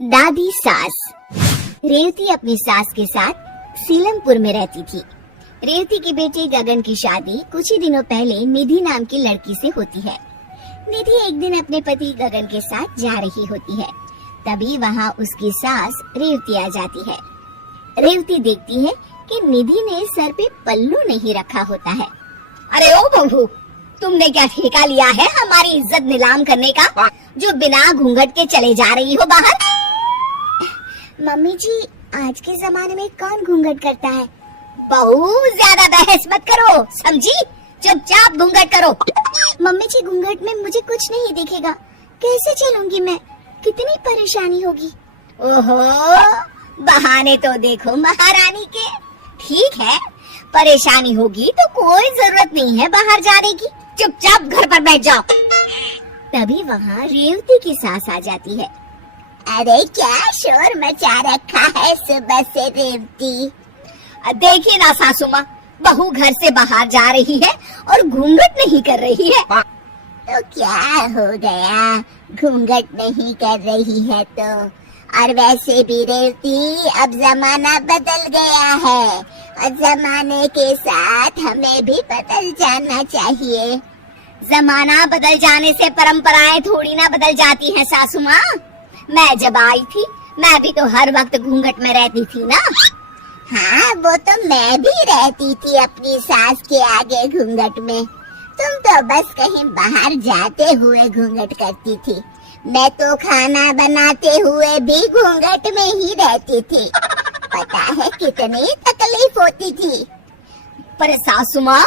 दादी सास। रेवती अपनी सास के साथ सीलमपुर में रहती थी। रेवती की बेटी गगन की शादी कुछ ही दिनों पहले निधि नाम की लड़की से होती है। निधि एक दिन अपने पति गगन के साथ जा रही होती है, तभी वहाँ उसकी सास रेवती आ जाती है। रेवती देखती है कि निधि ने सर पे पल्लू नहीं रखा होता है। अरे ओ बहू, तुमने क्या ठेका लिया है हमारी इज्जत नीलाम करने का, जो बिना घूंघट के चले जा रही हो बाहर? मम्मी जी, आज के जमाने में कौन घूंघट करता है? बहू, ज्यादा बहस मत करो, समझी? चुपचाप घूंघट करो। मम्मी जी, घूंघट में मुझे कुछ नहीं दिखेगा, कैसे चलूंगी मैं? कितनी परेशानी होगी। ओहो, बहाने तो देखो महारानी के। ठीक है, परेशानी होगी तो कोई जरूरत नहीं है बाहर जाने की, चुपचाप घर पर बैठ जाओ। तभी वहाँ रेवती की सास आ जाती है। अरे क्या शोर मचा रखा है सुबह से रेवती? देखिए ना सासू माँ, बहू घर से बाहर जा रही है और घूंघट नहीं कर रही है। तो क्या हो गया, घूंघट नहीं कर रही है तो? और वैसे भी रेवती, अब जमाना बदल गया है और जमाने के साथ हमें भी बदल जाना चाहिए। जमाना बदल जाने से परंपराएं थोड़ी ना बदल जाती हैं सासू माँ। मैं जब आई थी, मैं भी तो हर वक्त घूंघट में रहती थी ना। हाँ, वो तो मैं भी रहती थी अपनी सास के आगे घूंघट में। तुम तो बस कहीं बाहर जाते हुए घूंघट करती थी। मैं तो खाना बनाते हुए भी घूंघट में ही रहती थी। पता है कितनी तकलीफ होती थी। पर सासू माँ,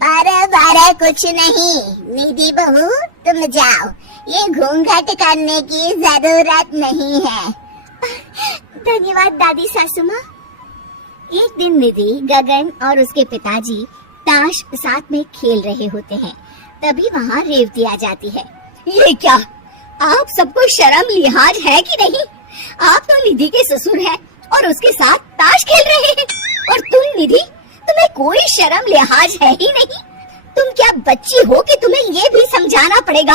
बारे कुछ नहीं। निधि बहू, तुम जाओ, ये घूंघट करने की जरूरत नहीं है। धन्यवाद दादी सासू माँ। एक दिन निधि, गगन और उसके पिताजी ताश साथ में खेल रहे होते हैं। तभी वहाँ रेवती आ जाती है। ये क्या, आप सबको शर्म लिहाज है कि नहीं? आप तो निधि के ससुर हैं और उसके साथ ताश खेल रहे हैं, और तुम निधि, तुम्हें कोई शर्म लिहाज है ही नहीं। तुम क्या बच्ची हो कि तुम्हें ये भी समझाना पड़ेगा?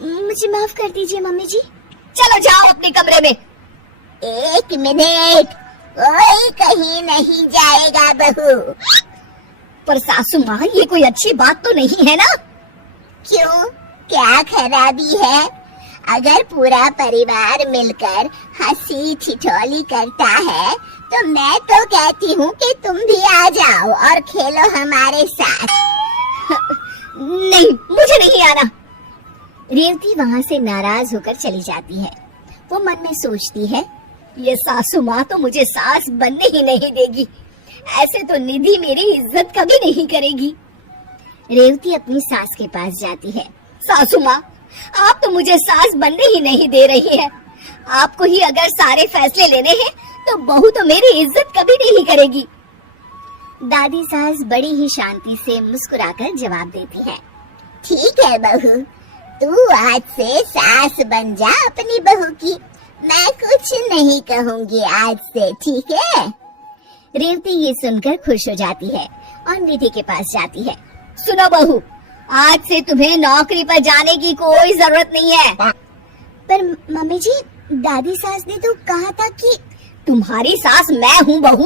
मुझे माफ कर दीजिए मम्मी जी। चलो जाओ अपने कमरे में। एक मिनट, कोई कहीं नहीं जाएगा बहू। पर सासू माँ, ये कोई अच्छी बात तो नहीं है ना? क्यों, क्या खराबी है? अगर पूरा परिवार मिलकर हंसी ठिठोली करता है तो मैं तो कहती हूँ कि तुम भी आ जाओ और खेलो हमारे साथ। नहीं, मुझे नहीं आना। रेवती वहाँ से नाराज होकर चली जाती है। वो मन में सोचती है, ये सासू माँ तो मुझे सास बनने ही नहीं देगी। ऐसे तो निधि मेरी इज्जत कभी नहीं करेगी। रेवती अपनी सास के पास जाती है। सासू माँ, आप तो मुझे सास बनने ही नहीं दे रही है। आपको ही अगर सारे फैसले लेने हैं तो बहू तो मेरी इज्जत कभी नहीं करेगी। दादी सास बड़ी ही शांति से मुस्कुराकर जवाब देती है। ठीक है बहू, तू आज से सास बन जा अपनी बहू की। मैं कुछ नहीं कहूँगी आज से, ठीक है? रेवती ये सुनकर खुश हो जाती है और निधि के पास जाती है। सुनो बहू, आज से तुम्हें नौकरी पर जाने की कोई जरूरत नहीं है। पर मम्मी जी, दादी सास ने तो कहा था कि तुम्हारी सास मैं हूँ बहू,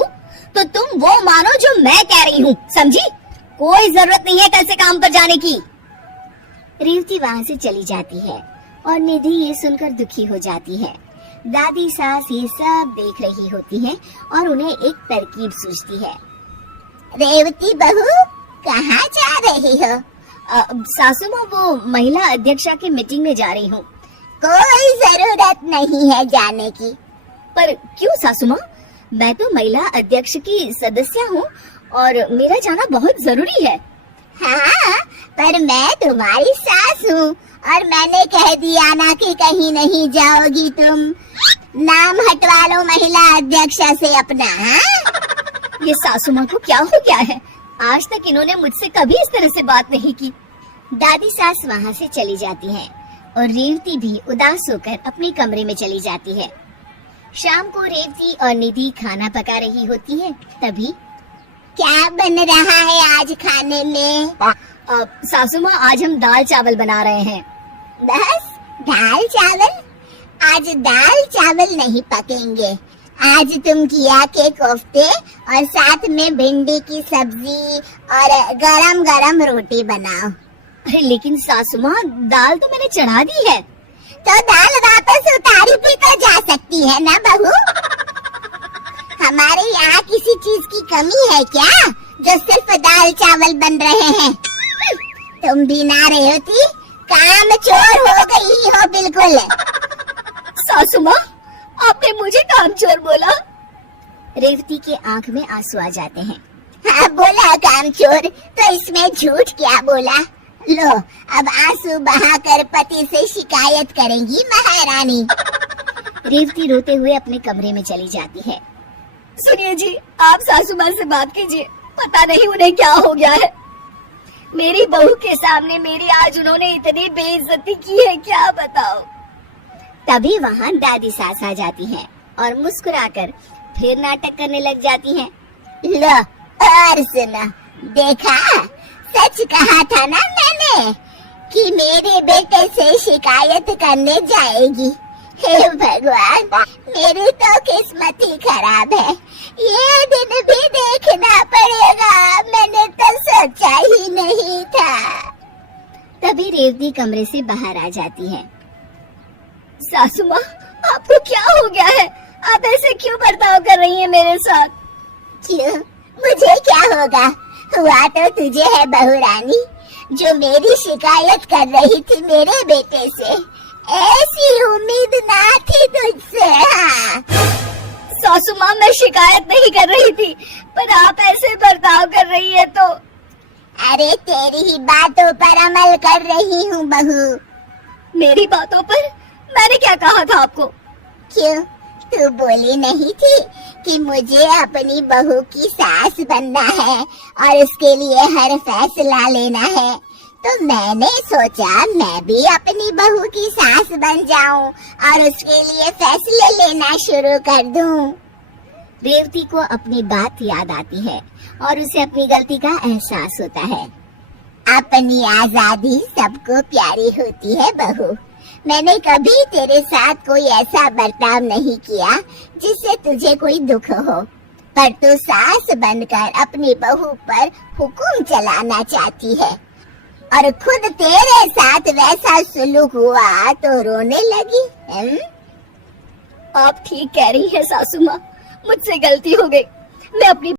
तो तुम वो मानो जो मैं कह रही हूँ, समझी? कोई जरूरत नहीं है कल से काम पर जाने की। रेवती वहाँ से चली जाती है और निधि ये सुनकर दुखी हो जाती है। दादी सास ये सब देख रही होती है और उन्हें एक तरकीब सूझती है। रेवती बहू, कहाँ जा रही हो? सासू माँ, वो महिला अध्यक्षा की मीटिंग में जा रही हूँ। कोई जरूरत नहीं है जाने की। पर क्यों सासू माँ? मैं तो महिला अध्यक्ष की सदस्य हूँ और मेरा जाना बहुत जरूरी है। हाँ, पर मैं तुम्हारी सास हूँ और मैंने कह दिया ना कि कहीं नहीं जाओगी तुम। नाम हटवा लो महिला अध्यक्षा से अपना। हाँ? ये सासू माँ को क्या हो गया है? आज तक इन्होंने मुझसे कभी इस तरह से बात नहीं की। दादी सास वहाँ से चली जाती है और रेवती भी उदास होकर अपने कमरे में चली जाती है। शाम को रेवती और निधि खाना पका रही होती है। तभी क्या बन रहा है आज खाने में? सासू माँ, आज हम दाल चावल बना रहे हैं। बस दाल चावल? आज दाल चावल नहीं पकेंगे। आज तुम घिया के कोफ्ते और साथ में भिंडी की सब्जी और गरम गरम रोटी बनाओ। अरे लेकिन सासू माँ, दाल तो मैंने चढ़ा दी है। तो दाल वापस उतारी भी तो जा सकती है ना बहू। हमारे यहाँ किसी चीज की कमी है क्या जो सिर्फ दाल चावल बन रहे हैं? तुम भी ना रेवती काम चोर हो गई हो बिल्कुल। सासू माँ, आपने मुझे कामचोर बोला? रेवती के आंख में आंसू आ जाते हैं। हाँ बोला कामचोर, तो इसमें झूठ क्या बोला? लो अब आंसू बहाकर पति से शिकायत करेंगी महारानी। रेवती रोते हुए अपने कमरे में चली जाती है। सुनिए जी, आप सासू माँ से बात कीजिए, पता नहीं उन्हें क्या हो गया है। मेरी बहू के सामने मेरी आज उन्होंने इतनी बेइज्जती की है, क्या बताओ। तभी वहाँ दादी सास आ जाती हैं और मुस्कुराकर फिर नाटक करने लग जाती हैं। लो और सुनो, देखा सच कहा था ना मैंने कि मेरे बेटे से शिकायत करने जाएगी। हे भगवान, मेरी तो किस्मत ही खराब है। ये दिन भी देखना पड़ेगा, मैंने तो सोचा ही नहीं था। तभी रेवती कमरे से बाहर आ जाती है। सासू माँ, आपको क्या हो गया है? आप ऐसे क्यों बर्ताव कर रही हैं मेरे साथ? क्यों, मुझे क्या होगा? हुआ तो तुझे है बहू रानी, जो मेरी शिकायत कर रही थी मेरे बेटे से। ऐसी उम्मीद ना थी तुझसे। हाँ। सासू माँ, मैं शिकायत नहीं कर रही थी, पर आप ऐसे बर्ताव कर रही है तो। अरे तेरी ही बातों पर अमल कर रही हूँ बहू। मेरी बातों पर? मैंने क्या कहा था आपको? क्यों, तू बोली नहीं थी कि मुझे अपनी बहू की सास बनना है और उसके लिए हर फैसला लेना है? तो मैंने सोचा मैं भी अपनी बहू की सास बन जाऊं और उसके लिए फैसले लेना शुरू कर दूं। रेवती को अपनी बात याद आती है और उसे अपनी गलती का एहसास होता है। अपनी आजादी सबको प्यारी होती है बहू। मैंने कभी तेरे साथ कोई ऐसा बर्ताव नहीं किया जिससे तुझे कोई दुख हो, पर तू सास बनकर अपनी बहू पर हुक्म चलाना चाहती है और खुद तेरे साथ वैसा सुलूक हुआ तो रोने लगी। आप ठीक कह रही हैं सासू माँ, मुझसे गलती हो गई। मैं अपनी